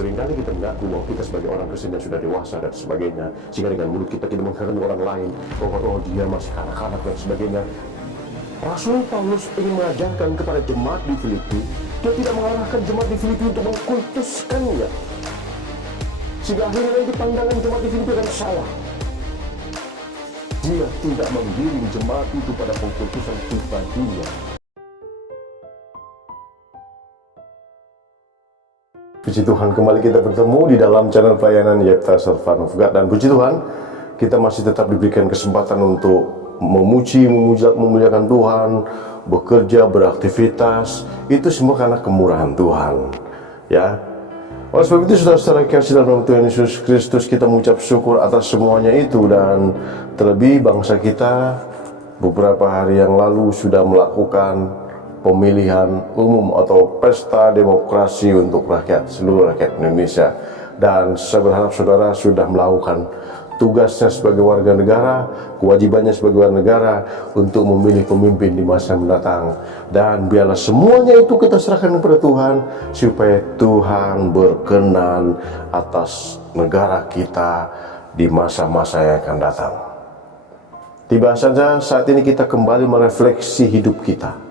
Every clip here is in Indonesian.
Seringkali kita mengaku bahwa kita sebagai orang Kristen yang sudah dewasa dan sebagainya, sehingga dengan mulut kita menghargai orang lain bahwa dia masih kanak-kanak dan sebagainya. Rasul Paulus ingin mengajarkan kepada jemaat di Filipi, dia tidak mengarahkan jemaat di Filipi untuk mengkultuskannya, sehingga akhirnya nanti pandangan jemaat di Filipi akan salah. Dia tidak membimbing jemaat itu pada pengkultusan pribadinya. Puji Tuhan, kembali kita bertemu di dalam channel pelayanan Yepta Servant of God. Dan puji Tuhan, kita masih tetap diberikan kesempatan untuk memuji, memuliakan Tuhan, bekerja, beraktivitas. Itu semua karena kemurahan Tuhan, ya. Oleh sebab itu, saudara-saudara kasih dalam Tuhan Yesus Kristus, kita mengucap syukur atas semuanya itu. Dan terlebih bangsa kita beberapa hari yang lalu sudah melakukan pemilihan umum atau pesta demokrasi untuk seluruh rakyat Indonesia. Dan saya berharap saudara sudah melakukan tugasnya sebagai warga negara, kewajibannya sebagai warga negara untuk memilih pemimpin di masa mendatang. Dan biarlah semuanya itu kita serahkan kepada Tuhan, supaya Tuhan berkenan atas negara kita di masa-masa yang akan datang. Tiba saja saat ini kita kembali merefleksi hidup kita.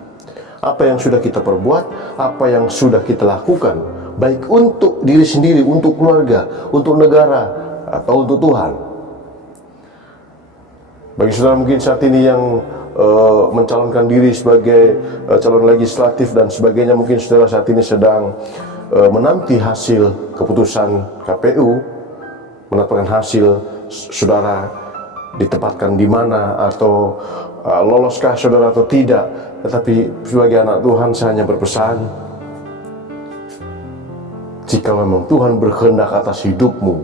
Apa yang sudah kita perbuat, apa yang sudah kita lakukan, baik untuk diri sendiri, untuk keluarga, untuk negara, atau untuk Tuhan. Bagi saudara mungkin saat ini yang mencalonkan diri sebagai calon legislatif dan sebagainya, mungkin saudara saat ini sedang menanti hasil keputusan KPU, menetapkan hasil saudara ditempatkan di mana, atau loloskah saudara atau tidak. Tetapi sebagai anak Tuhan, saya hanya berpesan, jika memang Tuhan berkehendak atas hidupmu,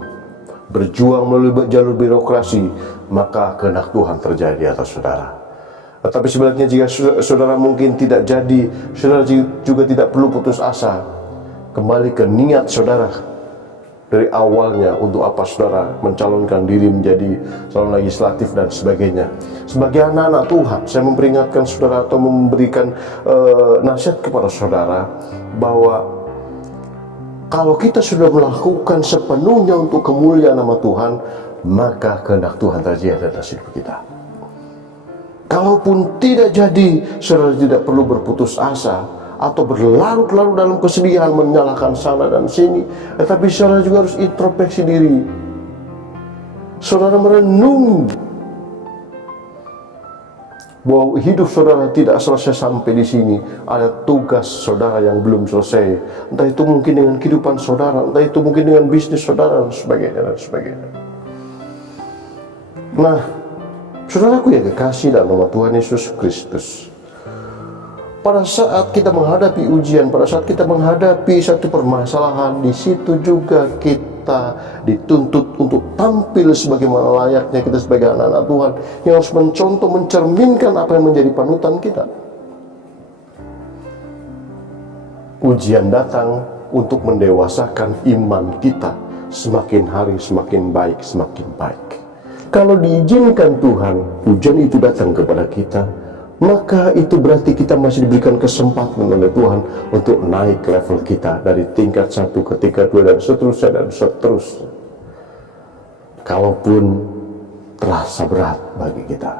berjuang melalui jalur birokrasi, maka kehendak Tuhan terjadi atas saudara. Tetapi sebaliknya, jika saudara mungkin tidak jadi, saudara juga tidak perlu putus asa. Kembali ke niat saudara dari awalnya, untuk apa saudara mencalonkan diri menjadi calon legislatif dan sebagainya. Sebagai anak-anak Tuhan, saya memperingatkan saudara atau memberikan nasihat kepada saudara bahwa kalau kita sudah melakukan sepenuhnya untuk kemuliaan nama Tuhan, maka kehendak Tuhan terjadi atas hidup kita. Kalaupun tidak jadi, saudara tidak perlu berputus asa atau berlarut-larut dalam kesedihan, menyalahkan sana dan sini. Tetapi saudara juga harus introspeksi diri. Saudara merenung bahwa hidup saudara tidak selesai sampai di sini. Ada tugas saudara yang belum selesai. Entah itu mungkin dengan kehidupan saudara, entah itu mungkin dengan bisnis saudara, dan sebagainya dan sebagainya. Nah, saudaraku yang kekasih dalam nama Tuhan Yesus Kristus, pada saat kita menghadapi ujian, pada saat kita menghadapi satu permasalahan, di situ juga kita dituntut untuk tampil sebagaimana layaknya kita sebagai anak-anak Tuhan, yang harus mencontoh, mencerminkan apa yang menjadi panutan kita. Ujian datang untuk mendewasakan iman kita, semakin hari semakin baik, semakin baik. Kalau diizinkan Tuhan, ujian itu datang kepada kita, maka itu berarti kita masih diberikan kesempatan oleh Tuhan untuk naik level kita dari tingkat 1 ke tingkat 2 dan seterusnya dan seterusnya. Kalaupun terasa berat bagi kita,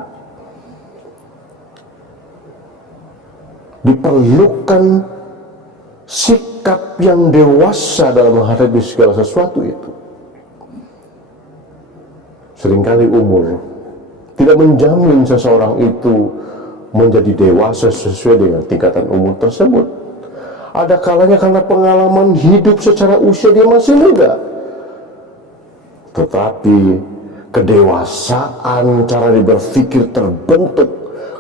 diperlukan sikap yang dewasa dalam menghadapi segala sesuatu itu. Seringkali umur tidak menjamin seseorang itu menjadi dewasa sesuai dengan tingkatan umur tersebut. Ada kalanya karena pengalaman hidup secara usia dia masih muda, tetapi kedewasaan cara dia berpikir terbentuk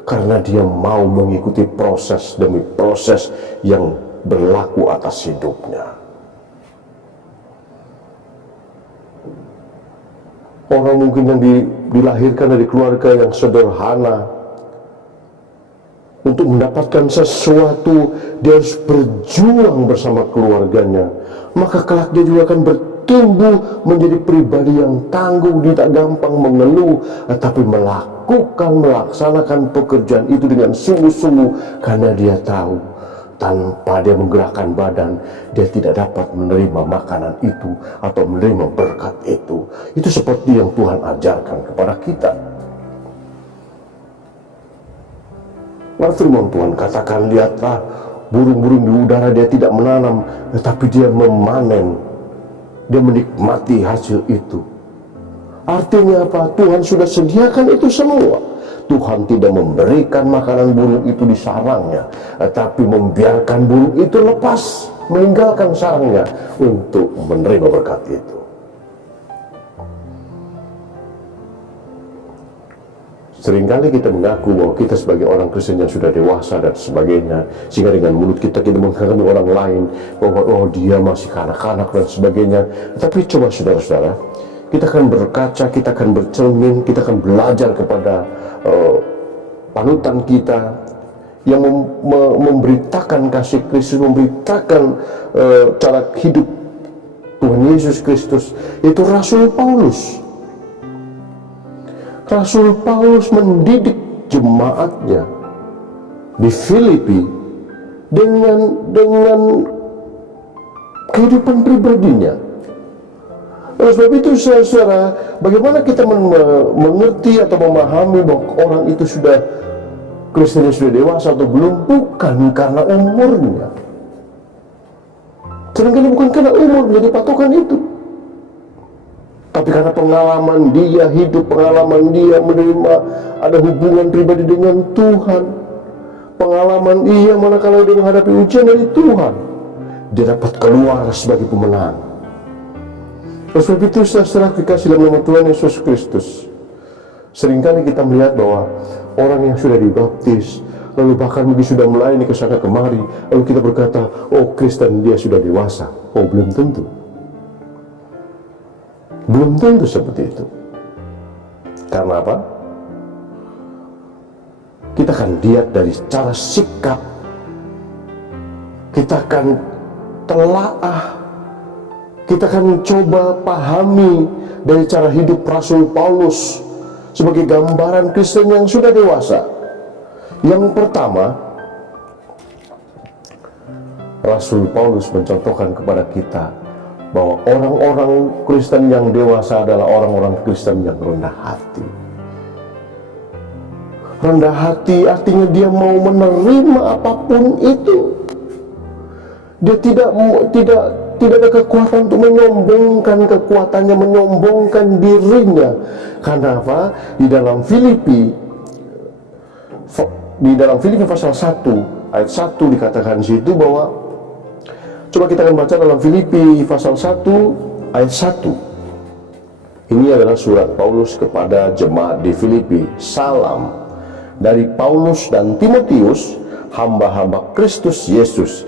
karena dia mau mengikuti proses demi proses yang berlaku atas hidupnya. Orang mungkin yang dilahirkan dari keluarga yang sederhana, untuk mendapatkan sesuatu dia harus berjuang bersama keluarganya, maka kelak dia juga akan bertumbuh menjadi pribadi yang tangguh. Dia tak gampang mengeluh, tetapi melaksanakan pekerjaan itu dengan sungguh-sungguh, karena dia tahu tanpa dia menggerakkan badan, dia tidak dapat menerima makanan itu atau menerima berkat itu. Itu seperti yang Tuhan ajarkan kepada kita. Lalu firman Tuhan katakan, lihatlah burung-burung di udara, dia tidak menanam, tetapi dia memanen, dia menikmati hasil itu. Artinya apa? Tuhan sudah sediakan itu semua. Tuhan tidak memberikan makanan burung itu di sarangnya, tetapi membiarkan burung itu lepas, meninggalkan sarangnya untuk menerima berkat itu. Seringkali kita mengaku bahwa kita sebagai orang Kristen yang sudah dewasa dan sebagainya, sehingga dengan mulut kita menghakimi orang lain bahwa oh dia masih kanak-kanak dan sebagainya. Tapi coba saudara-saudara, kita akan berkaca, kita akan bercermin, kita akan belajar kepada panutan kita yang memberitakan kasih Kristus, memberitakan cara hidup Tuhan Yesus Kristus, yaitu Rasul Paulus. Rasul Paulus mendidik jemaatnya di Filipi dengan kehidupan pribadinya. Oleh sebab itu, saudara, bagaimana kita mengerti atau memahami bahwa orang itu sudah Kristennya sudah dewasa atau belum? Bukan karena umurnya. Seringkali bukan karena umur menjadi patokan itu, tapi karena pengalaman dia hidup, pengalaman dia menerima, ada hubungan pribadi dengan Tuhan, pengalaman dia manakala dia menghadapi ujian dari Tuhan, dia dapat keluar sebagai pemenang. Oleh sebab itu, saudara dikasih dalam nama Tuhan Yesus Kristus, seringkali kita melihat bahwa orang yang sudah dibaptis, lalu bahkan mungkin sudah melayani ke sana kemari, lalu kita berkata, oh Kristen dia sudah dewasa. Oh, belum tentu. Belum tentu seperti itu. Karena apa? Kita akan lihat dari cara sikap, kita akan telaah, kita akan coba pahami dari cara hidup Rasul Paulus sebagai gambaran Kristen yang sudah dewasa. Yang pertama, Rasul Paulus mencontohkan kepada kita bahwa orang-orang Kristen yang dewasa adalah orang-orang Kristen yang rendah hati. Rendah hati artinya dia mau menerima apapun itu. Dia tidak ada kekuatan untuk menyombongkan kekuatannya, menyombongkan dirinya. Karena apa? Di dalam Filipi pasal 1 ayat 1 dikatakan di situ bahwa, coba kita akan baca dalam Filipi pasal 1 ayat 1. Ini adalah surat Paulus kepada jemaat di Filipi. Salam dari Paulus dan Timotius, hamba-hamba Kristus Yesus,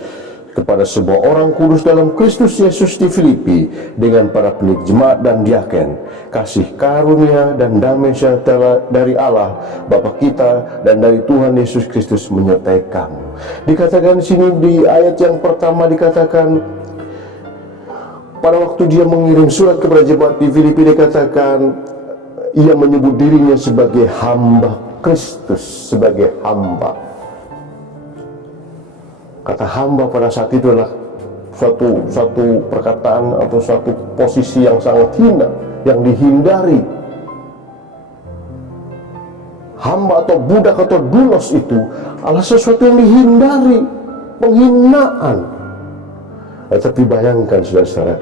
kepada sebuah orang kudus dalam Kristus Yesus di Filipi, dengan para pendeta jemaat dan diaken. Kasih karunia dan damai sejahtera dari Allah Bapa kita dan dari Tuhan Yesus Kristus menyertai kamu. Dikatakan di sini di ayat yang pertama, dikatakan pada waktu dia mengirim surat kepada jemaat di Filipi, dikatakan ia menyebut dirinya sebagai hamba Kristus, sebagai hamba. Kata hamba pada saat itu adalah suatu perkataan atau suatu posisi yang sangat hina, yang dihindari. Hamba atau budak atau dulos itu adalah sesuatu yang dihindari, penghinaan. Tapi bayangkan saudara-saudara,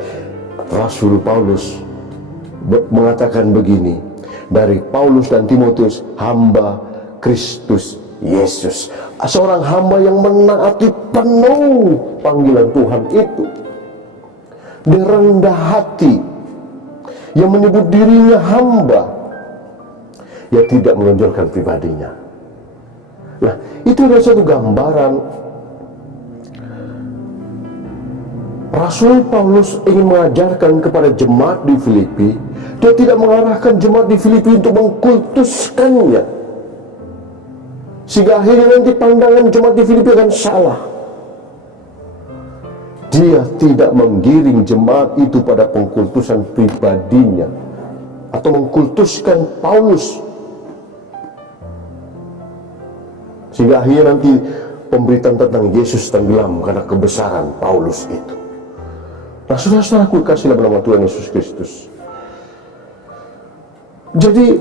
Rasul Paulus mengatakan begini, dari Paulus dan Timotius, hamba Kristus Yesus, seorang hamba yang menaati penuh panggilan Tuhan itu. Dia rendah hati, yang menyebut dirinya hamba, ya tidak menonjolkan pribadinya. Nah, itu adalah satu gambaran Rasul Paulus ingin mengajarkan kepada jemaat di Filipi. Dia tidak mengarahkan jemaat di Filipi untuk mengkultuskannya, sehingga akhirnya nanti pandangan jemaat di Filipi akan salah. Dia tidak menggiring jemaat itu pada pengkultusan pribadinya atau mengkultuskan Paulus, sehingga akhirnya nanti pemberitaan tentang Yesus tenggelam karena kebesaran Paulus itu. Nah, saudara-saudaraku kasih dalam nama Tuhan Yesus Kristus. Jadi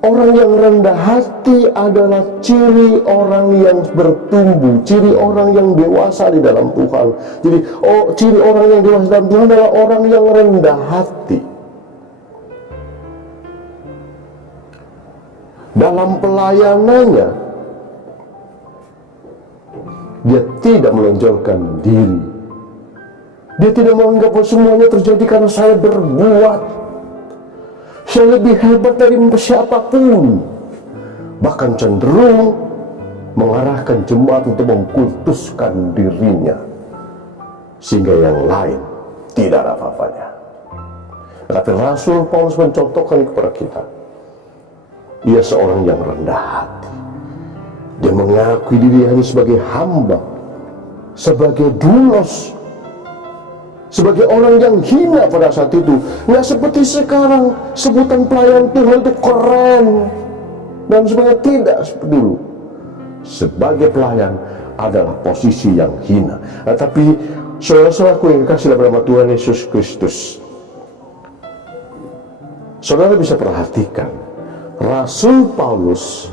orang yang rendah hati adalah ciri orang yang bertumbuh, ciri orang yang dewasa di dalam Tuhan. Jadi ciri orang yang dewasa dalam Tuhan adalah orang yang rendah hati. Dalam pelayanannya, dia tidak menonjolkan diri. Dia tidak menganggap bahwa semuanya terjadi karena saya berbuat, saya lebih hebat dari siapapun. Bahkan cenderung mengarahkan jemaat untuk mengkultuskan dirinya, sehingga yang lain tidak ada apa-apanya. Tapi Rasul Paulus mencontohkan kepada kita, ia seorang yang rendah hati. Dia mengakui diri hanya sebagai hamba, sebagai doulos, sebagai orang yang hina pada saat itu. Nggak seperti sekarang sebutan pelayan Tuhan itu keren dan sebagainya. Tidak seperti dulu. Sebagai pelayan adalah posisi yang hina. Nah, tapi saudara-saudaraku yang kasih dalam nama Tuhan Yesus Kristus, saudara bisa perhatikan Rasul Paulus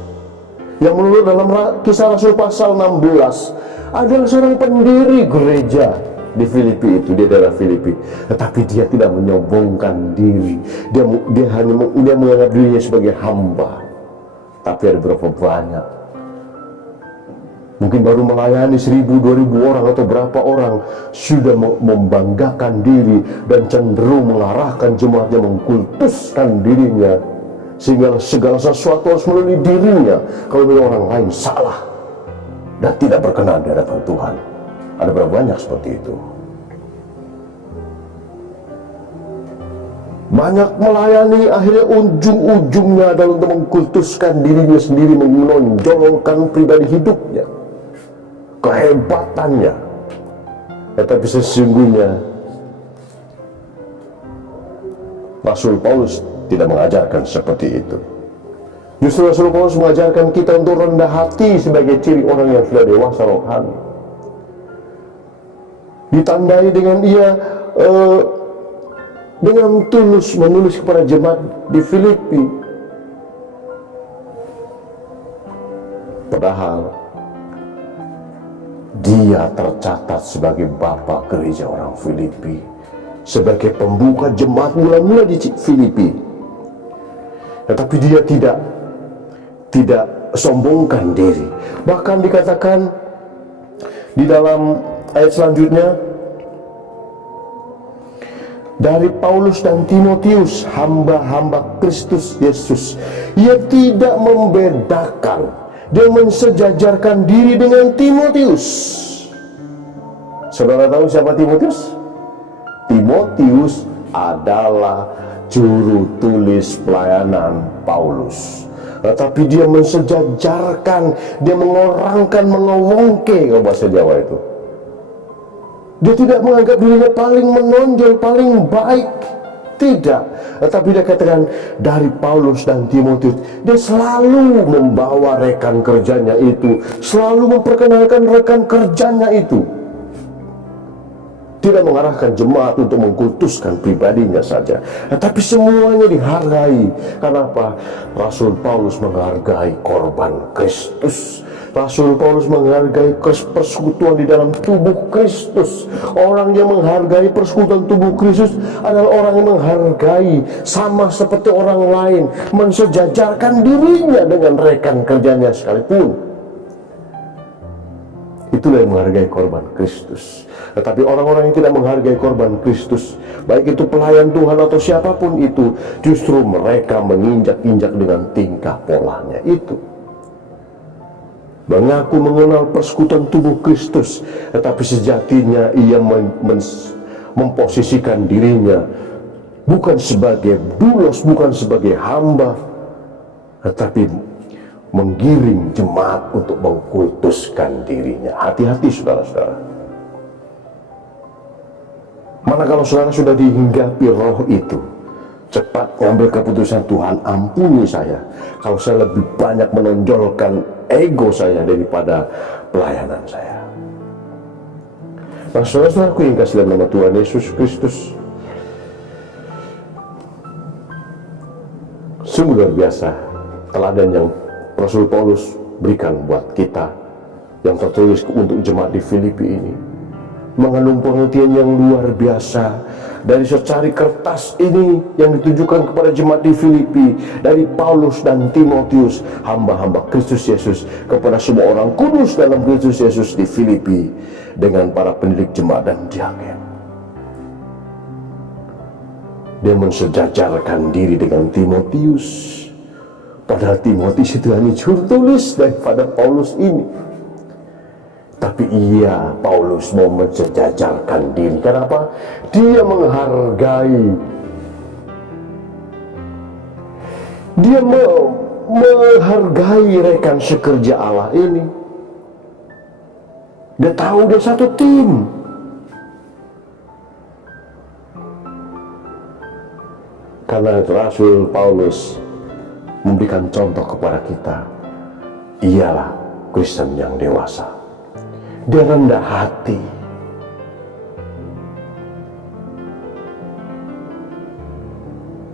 yang menurut dalam Kisah Rasul pasal 16 adalah seorang pendiri gereja di Filipi itu, di daerah Filipi. Tetapi dia tidak menyombongkan diri. Dia hanya menganggap dirinya sebagai hamba. Tapi ada berapa banyak, mungkin baru melayani 1.000, 2.000 orang atau berapa orang, sudah membanggakan diri dan cenderung mengarahkan jemaatnya, mengkultuskan dirinya, sehingga segala sesuatu harus melalui dirinya. Kalau orang lain salah dan tidak berkenan di hadapan Tuhan. Ada berapa banyak seperti itu. Banyak melayani, akhirnya ujung-ujungnya adalah untuk mengkultuskan dirinya sendiri, menonjolkan pribadi hidupnya, kehebatannya. Tetapi sesungguhnya Rasul Paulus tidak mengajarkan seperti itu. Justru Rasul Paulus mengajarkan kita untuk rendah hati sebagai ciri orang yang sudah dewasa rohani. Ditandai dengan ia dengan tulus menulis kepada jemaat di Filipi. Padahal dia tercatat sebagai bapa gereja orang Filipi, sebagai pembuka jemaat mula-mula di Filipi. Tetapi dia tidak sombongkan diri. Bahkan dikatakan di dalam ayat selanjutnya, dari Paulus dan Timotius, hamba-hamba Kristus Yesus, ia tidak membedakan, dia mensejajarkan diri dengan Timotius. Saudara tahu siapa Timotius? Timotius adalah juru tulis pelayanan Paulus. Tetapi dia mensejajarkan, dia mengorangkan, mengowongke, kalau bahasa Jawa itu. Dia tidak menganggap dirinya paling menonjol, paling baik. Tidak. Tetapi dia katakan dari Paulus dan Timotius, dia selalu membawa rekan kerjanya itu, selalu memperkenalkan rekan kerjanya itu. Tidak mengarahkan jemaat untuk mengkultuskan pribadinya saja, tetapi semuanya dihargai. Kenapa? Rasul Paulus menghargai korban Kristus. Rasul Paulus menghargai persekutuan di dalam tubuh Kristus. Orang yang menghargai persekutuan tubuh Kristus adalah orang yang menghargai sama seperti orang lain, mensejajarkan dirinya dengan rekan kerjanya sekalipun. Itulah yang menghargai korban Kristus. Tetapi orang-orang yang tidak menghargai korban Kristus, baik itu pelayan Tuhan atau siapapun itu, justru mereka menginjak-injak dengan tingkah polanya itu. Mengaku mengenal persekutuan tubuh Kristus, tetapi sejatinya ia memposisikan dirinya bukan sebagai doulos, bukan sebagai hamba, tetapi menggiring jemaat untuk mengkultuskan dirinya. Hati-hati saudara-saudara. Mana kalau saudara sudah dihinggapi roh itu, cepat ngambil keputusan, Tuhan ampuni saya kalau saya lebih banyak menonjolkan ego saya daripada pelayanan saya. Nah, saudara-saudaraku yang kasih dalam nama Tuhan Yesus Kristus, sungguh luar biasa teladan yang Rasul Paulus berikan buat kita yang tertulis untuk jemaat di Filipi ini, mengandung pengertian yang luar biasa. Dari secari kertas ini yang ditujukan kepada jemaat di Filipi, dari Paulus dan Timotius, hamba-hamba Kristus Yesus, kepada semua orang kudus dalam Kristus Yesus di Filipi, dengan para pendidik jemaat dan diaken. Dia mensejajarkan diri dengan Timotius, padahal Timotius itu hanya juru tulis daripada Paulus ini. Tapi Paulus mau mensejajarkan diri. Kenapa? Dia menghargai, dia menghargai rekan sekerja Allah ini. Dia tahu dia satu tim. Karena Rasul Paulus memberikan contoh kepada kita. Ialah Kristen yang dewasa. Dia rendah hati.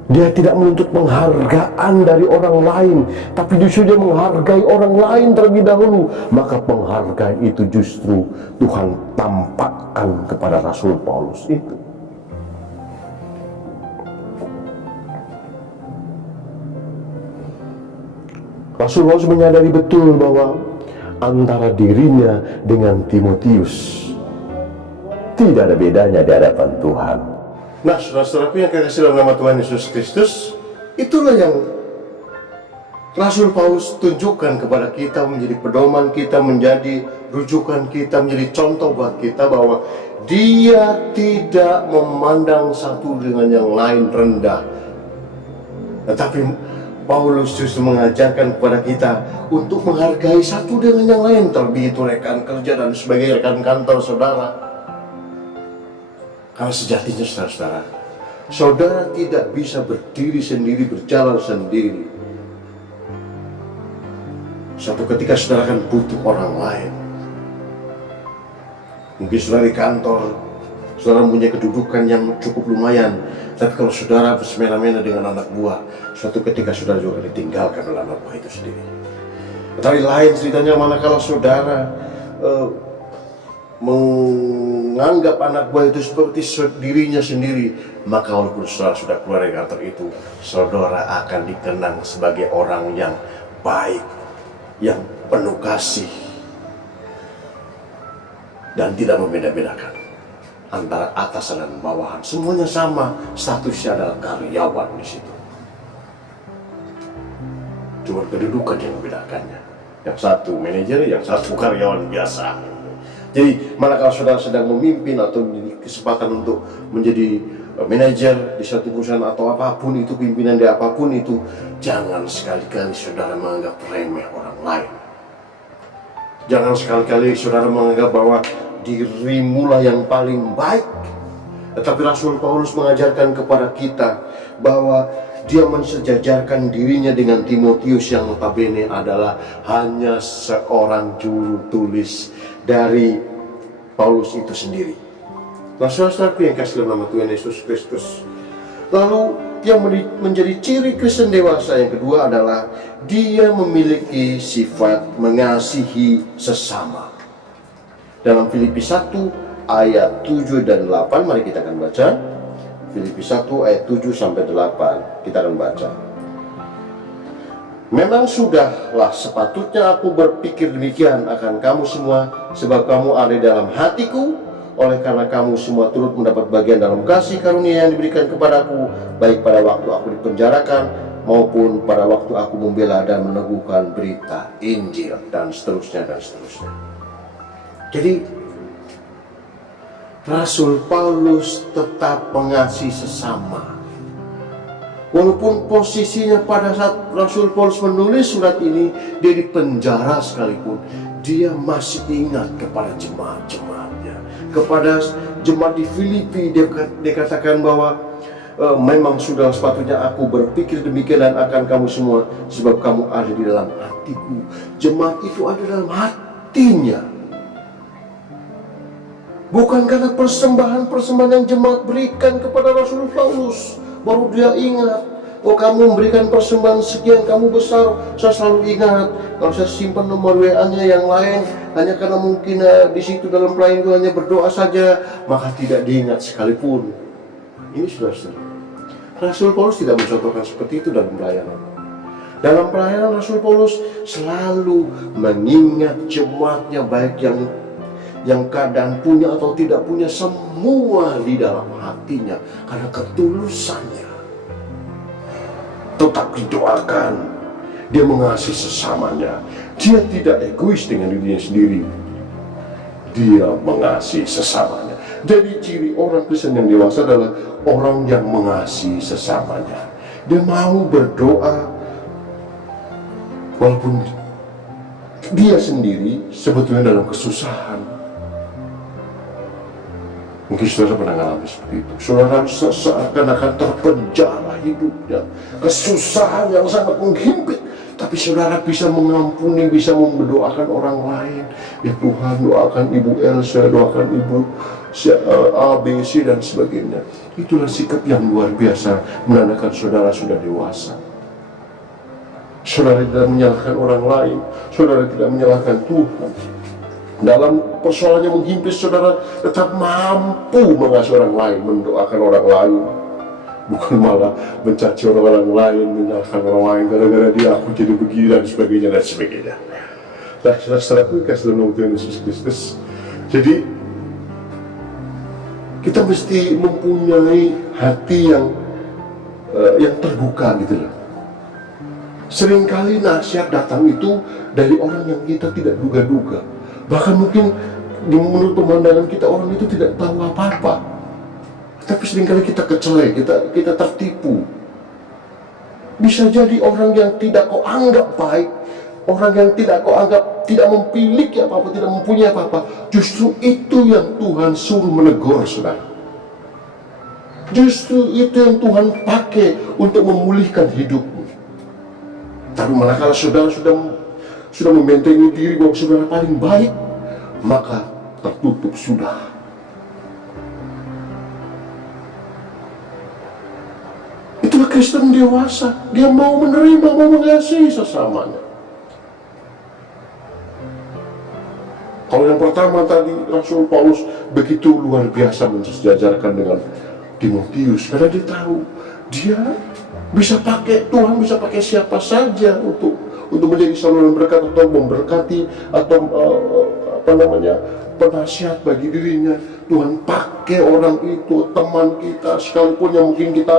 Dia tidak menuntut penghargaan dari orang lain, tapi justru dia menghargai orang lain terlebih dahulu. Maka penghargaan itu justru Tuhan tampakkan kepada Rasul Paulus itu. Rasul Paulus menyadari betul bahwa antara dirinya dengan Timotius tidak ada bedanya di hadapan Tuhan. Nah, saudara-saudaraku yang kekasih dalam nama Tuhan Yesus Kristus, itulah yang Rasul Paulus tunjukkan kepada kita, menjadi pedoman kita, menjadi rujukan kita, menjadi contoh buat kita, bahwa dia tidak memandang satu dengan yang lain rendah, tetapi Paulus justru mengajarkan kepada kita untuk menghargai satu dengan yang lain, terlebih itu rekan kerja dan sebagai rekan kantor saudara. Karena sejatinya saudara-saudara, saudara tidak bisa berdiri sendiri, berjalan sendiri. Suatu ketika saudara akan butuh orang lain. Mungkin saudara di kantor, saudara mempunyai kedudukan yang cukup lumayan, tapi kalau saudara bersemena-mena dengan anak buah, suatu ketika saudara juga ditinggalkan oleh anak buah itu sendiri. Tetapi lain ceritanya manakala saudara menganggap anak buah itu seperti dirinya sendiri, maka walaupun saudara sudah keluar dari kantor itu, saudara akan dikenang sebagai orang yang baik, yang penuh kasih, dan tidak membeda-bedakan antara atasan dan bawahan. Semuanya sama, statusnya adalah karyawan di situ. Cuma kedudukan yang membedakannya. Yang satu manajer, yang satu karyawan biasa. Jadi, manakala saudara sedang memimpin atau memiliki kesempatan untuk menjadi manajer di suatu perusahaan atau apapun itu, pimpinan di apapun itu, jangan sekali-kali saudara menganggap remeh orang lain. Jangan sekali-kali saudara menganggap bahwa dirimulah yang paling baik. Tetapi Rasul Paulus mengajarkan kepada kita bahwa dia mensejajarkan dirinya dengan Timotius yang notabene adalah hanya seorang juru tulis dari Paulus itu sendiri. Nah, saudara-saudaraku yang kasih dalam nama Tuhan Yesus Kristus, lalu yang menjadi ciri Kristen dewasa yang kedua adalah dia memiliki sifat mengasihi sesama. Dalam Filipi 1 ayat 7 dan 8, mari kita akan baca. Filipi 1 ayat 7 sampai 8, kita akan baca. Memang sudahlah sepatutnya aku berpikir demikian akan kamu semua, sebab kamu ada dalam hatiku, oleh karena kamu semua turut mendapat bagian dalam kasih karunia yang diberikan kepadaku, baik pada waktu aku dipenjarakan, maupun pada waktu aku membela dan meneguhkan berita Injil, dan seterusnya dan seterusnya. Jadi Rasul Paulus tetap mengasihi sesama. Walaupun posisinya pada saat Rasul Paulus menulis surat ini, dia di penjara sekalipun, dia masih ingat kepada jemaat-jemaatnya. Kepada jemaat di Filipi, dia katakan bahwa memang sudah sepatutnya aku berpikir demikian akan kamu semua, sebab kamu ada di dalam hatiku. Jemaat itu ada dalam hatinya. Bukan karena persembahan-persembahan yang jemaat berikan kepada Rasul Paulus, baru dia ingat, oh kamu memberikan persembahan sekian, kamu besar, saya selalu ingat. Kalau saya simpan nomor WA-nya yang lain, hanya karena mungkin di situ dalam pelayan itu hanya berdoa saja, maka tidak diingat sekalipun. Ini saudara-saudara, Rasul Paulus tidak mencontohkan seperti itu dalam pelayanan. Dalam pelayanan Rasul Paulus selalu mengingat jemaatnya, baik yang keadaan punya atau tidak punya, semua di dalam hatinya karena ketulusannya. Tetap didoakan. Dia mengasihi sesamanya. Dia tidak egois dengan dirinya sendiri. Dia mengasihi sesamanya. Jadi ciri orang Kristen yang dewasa adalah orang yang mengasihi sesamanya. Dia mau berdoa walaupun dia sendiri sebetulnya dalam kesusahan. Mungkin saudara pernah mengalami seperti itu. Saudara seakan-akan terpenjara hidupnya, kesusahan yang sangat menghimpit, tapi saudara bisa mengampuni, bisa mendoakan orang lain. Ya Tuhan, doakan Ibu Elsa, doakan Ibu A, B, C dan sebagainya. Itulah sikap yang luar biasa, menandakan saudara sudah dewasa. Saudara tidak menyalahkan orang lain, saudara tidak menyalahkan Tuhan. Dalam persoalan yang menghimpit, saudara tetap mampu mengasihi orang lain, mendoakan orang lain. Bukan malah mencaci orang lain, menyalahkan orang lain, gara-gara dia aku jadi begini dan sebagainya dan sebagainya. Nah, saudara-saudaraku kasih dalam nama Tuhan Yesus Kristus. Jadi kita mesti mempunyai hati yang terbuka gitu loh. Seringkali nasihat datang itu dari orang yang kita tidak duga-duga. Bahkan mungkin menurut pemandangan kita orang itu tidak tahu apa-apa. Tapi seringkali kita kecelek, kita tertipu. Bisa jadi orang yang tidak kau anggap baik, orang yang tidak kau anggap tidak memiliki apa-apa, tidak mempunyai apa-apa, justru itu yang Tuhan suruh menegur, saudara. Justru itu yang Tuhan pakai untuk memulihkan hidupmu. Tapi manakala saudara sudah membentengi diri bahwa saudara paling baik, maka tertutup sudah. Itulah Kristen dewasa. Dia mau menerima, mau mengasihi sesamanya. Kalau yang pertama tadi, Rasul Paulus begitu luar biasa mensejajarkan dengan Timotius, karena dia tahu dia bisa pakai, Tuhan bisa pakai siapa saja untuk menjadi saluran berkat atau memberkati atau penasihat bagi dirinya. Tuhan pakai orang itu, teman kita sekalipun yang mungkin kita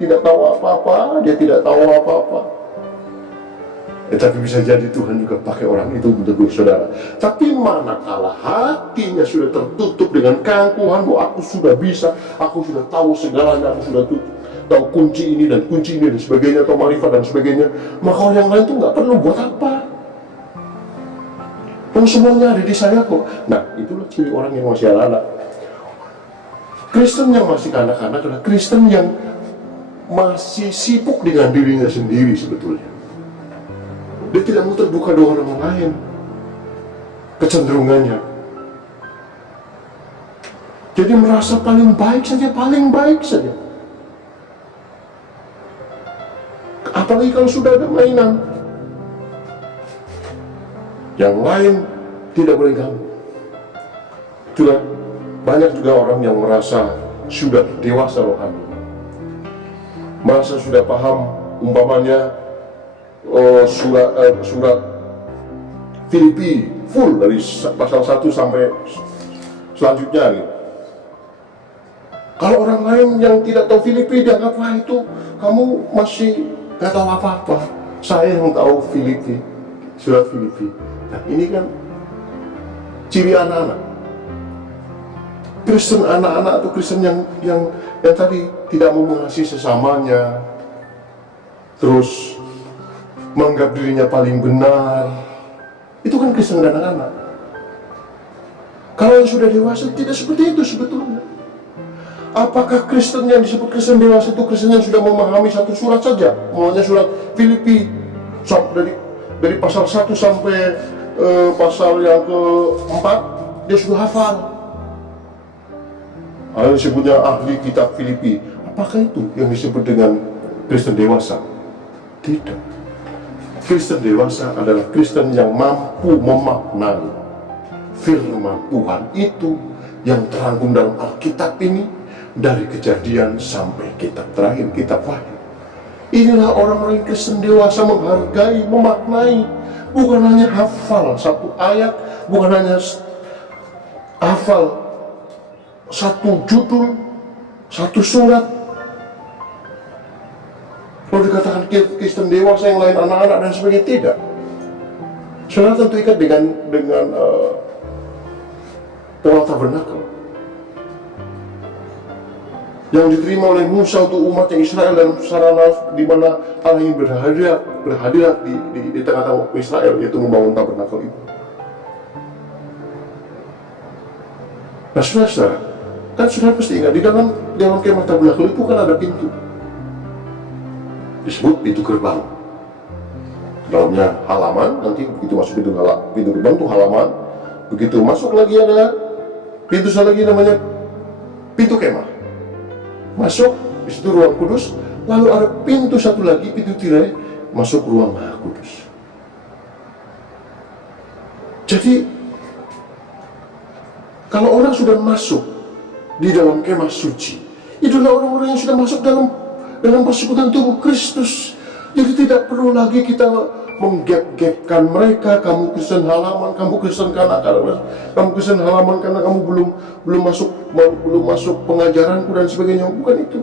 tidak tahu apa-apa, dia tidak tahu apa-apa. Tapi bisa jadi Tuhan juga pakai orang itu untuk saudara. Tapi manakala hatinya sudah tertutup dengan keangkuhan bahwa aku sudah bisa, aku sudah tahu segalanya, aku sudah tahu kunci ini dan sebagainya, atau marifat dan sebagainya, maka orang yang lain itu nggak perlu buat apa. Semuanya ada di saya kok. Nah, itulah ciri orang yang masih anak-anak. Kristen yang masih kanak-kanak adalah Kristen yang masih sibuk dengan dirinya sendiri sebetulnya. Dia tidak mau terbuka dengan orang lain. Kecenderungannya jadi merasa paling baik saja. Apalagi kalau sudah ada mainan, yang lain tidak boleh ganggu. Itulah banyak juga orang yang merasa sudah dewasa rohani, merasa sudah paham, umpamanya surat Filipi full dari pasal 1 sampai selanjutnya gitu. Kalau orang lain yang tidak tahu Filipi dianggap, wah itu kamu masih gak tahu apa-apa. Saya yang tahu Filipi, surat Filipi. Nah, ini kan ciri anak-anak Kristen, anak-anak atau Kristen yang tadi tidak mau mengasihi sesamanya, terus menganggap dirinya paling benar. Itu kan Kristen dan anak-anak. Kalau yang sudah dewasa tidak seperti itu sebetulnya. Apakah Kristen yang disebut Kristen dewasa itu Kristen yang sudah memahami satu surat saja? Mulanya surat Filipi dari pasal 1 sampai pasal yang keempat, dia sudah hafal. Yang disebutnya ahli kitab Filipi. Apakah itu yang disebut dengan Kristen dewasa? Tidak. Kristen dewasa adalah Kristen yang mampu memaknai firman Tuhan itu yang terangkum dalam Alkitab ini, dari Kejadian sampai kitab terakhir, kitab Wahyu. Inilah orang-orang Kristen dewasa, menghargai, memaknai, bukan hanya hafal satu ayat, bukan hanya hafal satu judul, satu surat. Kalau dikatakan Kristen dewasa yang lain anak-anak dan sebagainya, tidak. Saudara tentu ikat dengan pola tabernakel yang diterima oleh Musa untuk umatnya Israel dalam sarana di mana Allah ingin berhadirat di tengah-tengah Israel, yaitu membangun tabernakel itu. Nah, saudara, kan saudara pasti ingat di dalam kemah tabernakel itu kan ada pintu, disebut pintu gerbang. Dalamnya halaman, nanti begitu masuk pintu gerbang itu halaman, begitu masuk lagi ada pintu satu lagi namanya pintu kemah. Masuk, di situ ruang kudus, lalu ada pintu satu lagi, pintu tirai, masuk ruang maha kudus. Jadi, kalau orang sudah masuk di dalam kemah suci, itulah orang-orang yang sudah masuk dalam persekutuan tubuh Kristus. Jadi tidak perlu lagi kita menggap-gapkan mereka, kamu Kristen halaman, kamu Kristen kamu Kristen halaman karena kamu belum masuk pengajaranku dan sebagainya. Bukan itu.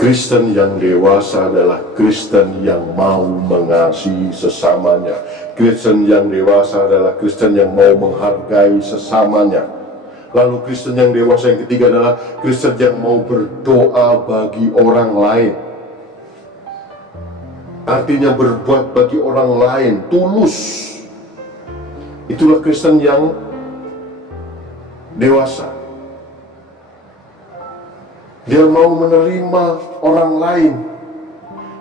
Kristen yang dewasa adalah Kristen yang mau mengasihi sesamanya. Kristen yang dewasa adalah Kristen yang mau menghargai sesamanya. Lalu Kristen yang dewasa yang ketiga adalah Kristen yang mau berdoa bagi orang lain. Artinya berbuat bagi orang lain, tulus. Itulah Kristen yang dewasa. Dia mau menerima orang lain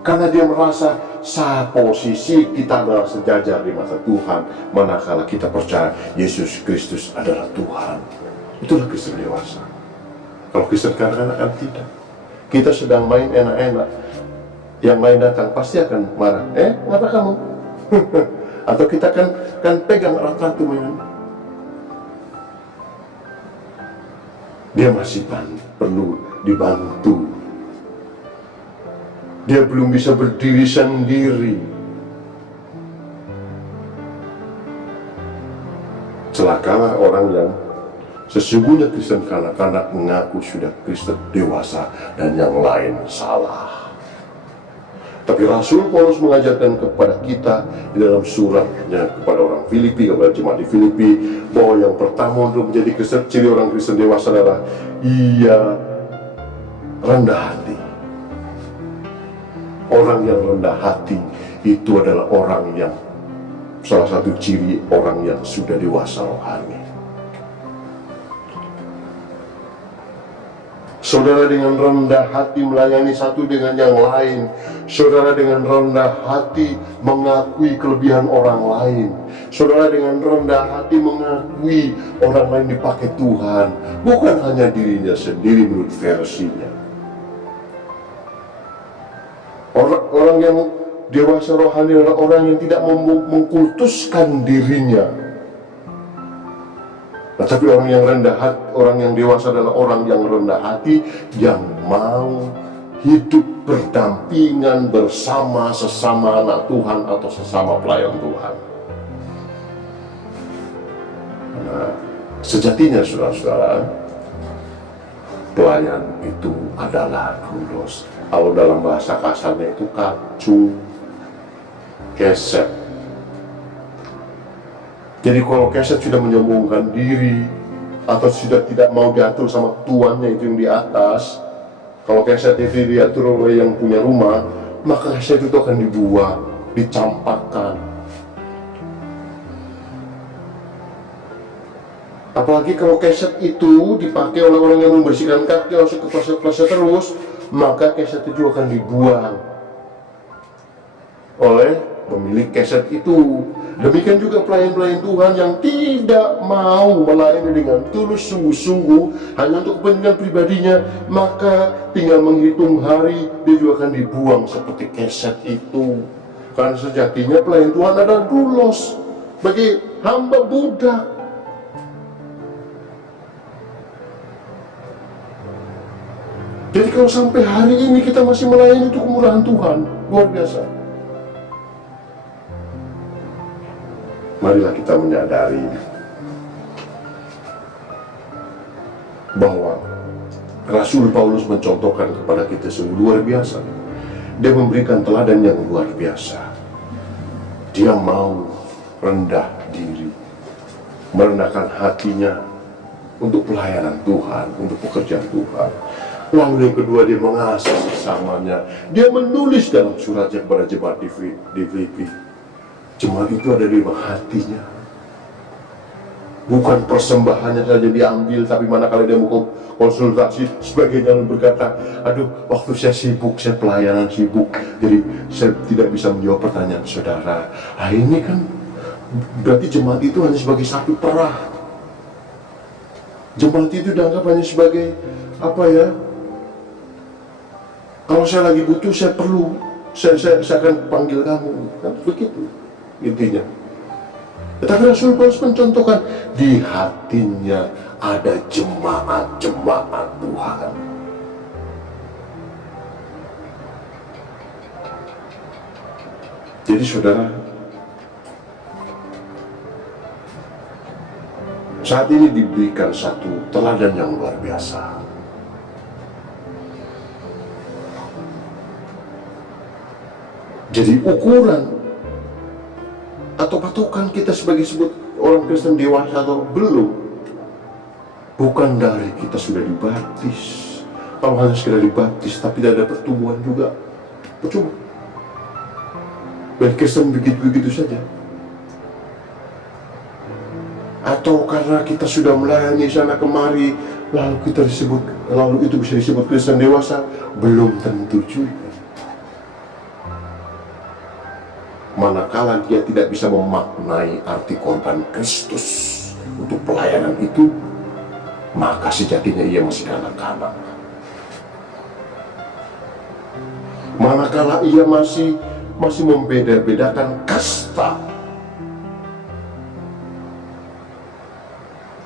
karena dia merasa posisi kita adalah sejajar di mata Tuhan, manakala kita percaya Yesus Kristus adalah Tuhan. Itulah Kristen dewasa. Kalau Kristen kanak-kanak kan tidak. Kita sedang main enak-enak, yang lain datang pasti akan marah. Ngapa kamu? Atau kita kan pegang erat-erat mainan. Dia masih perlu dibantu. Dia belum bisa berdiri sendiri. Celakalah orang yang sesungguhnya Kristen kanak-kanak mengaku sudah Kristen dewasa dan yang lain salah. Tapi Rasul Paulus mengajarkan kepada kita di dalam suratnya kepada orang Filipi, kepada jemaat di Filipi, bahwa yang pertama untuk menjadi Kristen, ciri orang Kristen dewasa adalah ia rendah hati. Orang yang rendah hati itu adalah orang yang salah satu ciri orang yang sudah dewasa rohani. Saudara dengan rendah hati melayani satu dengan yang lain. Saudara dengan rendah hati mengakui kelebihan orang lain. Saudara dengan rendah hati mengakui orang lain dipakai Tuhan, bukan hanya dirinya sendiri menurut versinya. Orang yang dewasa rohani adalah orang yang tidak mengkultuskan dirinya. Tapi orang yang rendah hati, orang yang dewasa adalah orang yang rendah hati, yang mau hidup berdampingan bersama sesama anak Tuhan atau sesama pelayan Tuhan. Nah, sejatinya saudara-saudara, pelayan itu adalah doulos. Kalau dalam bahasa kasarnya itu kacu, keset. Jadi kalau keset sudah menyombongkan diri atau sudah tidak mau diatur sama tuannya itu yang di atas, kalau keset itu diatur oleh yang punya rumah, maka keset itu akan dibuang, dicampakkan. Apa Apalagi kalau keset itu dipakai oleh orang yang membersihkan kaki masuk ke kloset-kloset terus, maka keset itu akan dibuang oleh pemilik keset itu. Demikian juga pelayan-pelayan Tuhan yang tidak mau melayani dengan tulus sungguh-sungguh hanya untuk kepentingan pribadinya, maka tinggal menghitung hari dia juga akan dibuang seperti keset itu. Karena sejatinya pelayan Tuhan adalah doulos bagi hamba budak. Jadi kalau sampai hari ini kita masih melayani itu kemurahan Tuhan, luar biasa. Marilah kita menyadari bahwa Rasul Paulus mencontohkan kepada kita sungguh luar biasa. Dia memberikan teladan yang luar biasa. Dia mau rendah diri, merendahkan hatinya untuk pelayanan Tuhan, untuk pekerjaan Tuhan. Lalu yang kedua, dia mengasihi sesamanya. Dia menulis dalam suratnya kepada jemaat di Filipi. Jemaat itu ada di hatinya. Bukan persembahannya saja diambil, tapi manakala dia mau konsultasi, sebagainya berkata, aduh, waktu saya sibuk, saya pelayanan sibuk, jadi saya tidak bisa menjawab pertanyaan saudara. Nah ini kan berarti jemaat itu hanya sebagai sapi perah. Jemaat itu dianggap hanya sebagai apa ya? Kalau saya lagi butuh, saya perlu, saya akan panggil kamu, kan begitu intinya. Tetapi Rasul Paulus mencontohkan di hatinya ada jemaat-jemaat Tuhan. Jadi saudara, saat ini diberikan satu teladan yang luar biasa. Jadi ukuran atau patokan kita sebagai sebut orang Kristen dewasa atau belum, bukan dari kita sudah dibaptis. Kalau hanya sekedar dibaptis tapi tidak ada pertumbuhan juga, percuma. Dan Kristen begitu-begitu saja. Atau karena kita sudah melayani sana kemari, lalu kita disebut, lalu itu bisa disebut Kristen dewasa, belum tentu juga. Manakala dia tidak bisa memaknai arti korban Kristus untuk pelayanan itu, maka sejatinya ia masih kanak-kanak. Manakala ia masih membeda-bedakan kasta.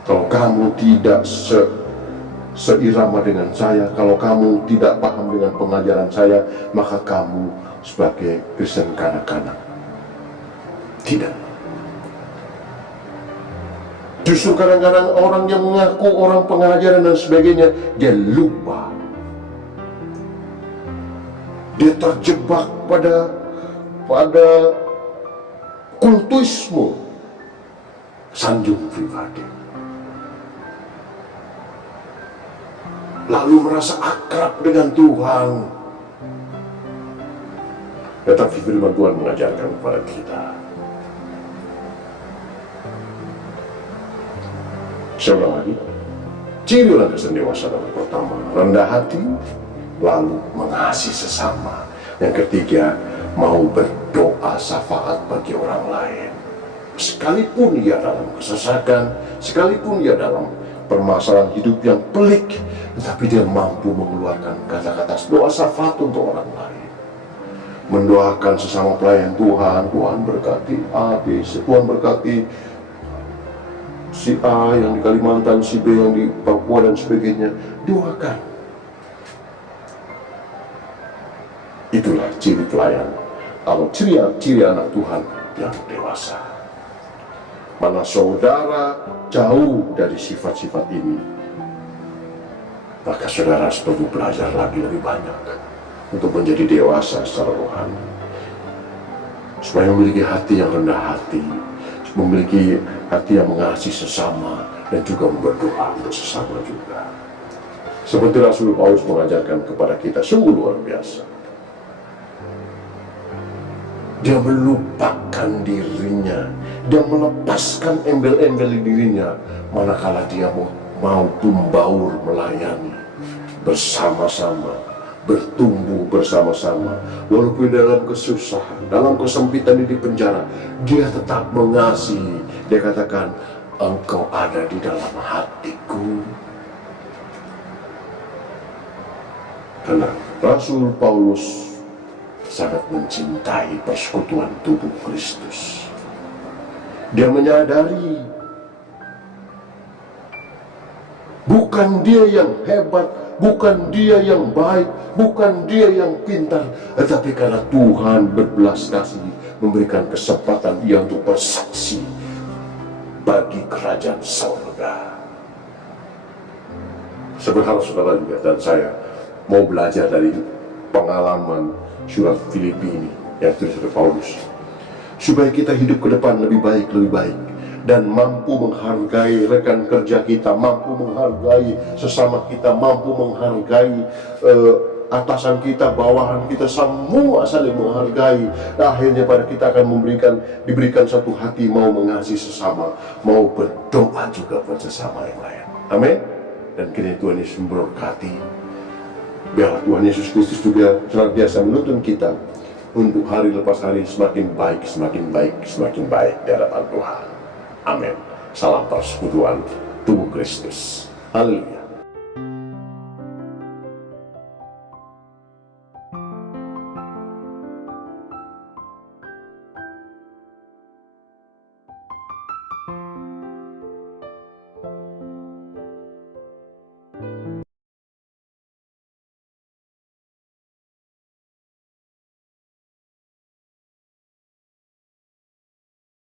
Kalau kamu tidak seirama dengan saya, kalau kamu tidak paham dengan pengajaran saya, maka kamu sebagai Kristen kanak-kanak. Tidak. Justru kadang-kadang orang yang mengaku orang pengajaran dan sebagainya, dia lupa. Dia terjebak pada kultusme, sanjung pribadi. Lalu merasa akrab dengan Tuhan. Tetapi firman Tuhan mengajarkan kepada kita, saya ulang lagi, ciri orang Kristen dewasa adalah pertama, rendah hati, lalu mengasihi sesama. Yang ketiga, mau berdoa syafaat bagi orang lain. Sekalipun ia dalam kesesakan, sekalipun ia dalam permasalahan hidup yang pelik, tetapi dia mampu mengeluarkan kata-kata doa syafaat untuk orang lain. Mendoakan sesama pelayan Tuhan, Tuhan berkati A, B, C, Tuhan berkati si A yang di Kalimantan, si B yang di Papua dan sebagainya. Doakan. Itulah ciri pelayan, atau ciri anak Tuhan yang dewasa. Mana saudara jauh dari sifat-sifat ini, maka saudara harus perlu belajar lagi lebih banyak untuk menjadi dewasa secara rohani, supaya memiliki hati yang rendah hati, memiliki hati yang mengasihi sesama, dan juga berdoa untuk sesama juga. Seperti Rasul Paulus mengajarkan kepada kita, sungguh luar biasa. Dia melupakan dirinya, dia melepaskan embel-embel dirinya, manakala dia mau tumbaur melayani bersama-sama, bertumbuh bersama-sama. Walaupun dalam kesusahan, dalam kesempitan di penjara, dia tetap mengasihi. Dia katakan, engkau ada di dalam hatiku. Karena Rasul Paulus sangat mencintai persekutuan tubuh Kristus. Dia menyadari bukan dia yang hebat, bukan dia yang baik, bukan dia yang pintar, tetapi karena Tuhan berbelas kasih memberikan kesempatan dia untuk bersaksi bagi kerajaan surga. Sebenarnya saudara juga dan saya mau belajar dari pengalaman surat Filipi ini yang ditulis oleh Paulus, supaya kita hidup ke depan lebih baik dan mampu menghargai rekan kerja kita, mampu menghargai sesama kita, mampu menghargai atasan kita, bawahan kita, semua saling menghargai. Dan akhirnya pada kita akan diberikan satu hati mau mengasihi sesama, mau berdoa juga buat sesama yang lain. Amin. Dan kiranya Tuhan Yesus memberkati. Biarlah Tuhan Yesus Kristus juga senantiasa menuntun kita untuk hari lepas hari semakin baik di hadapan Tuhan. Amin. Salam persekutuan tubuh Kristus. Haleluya.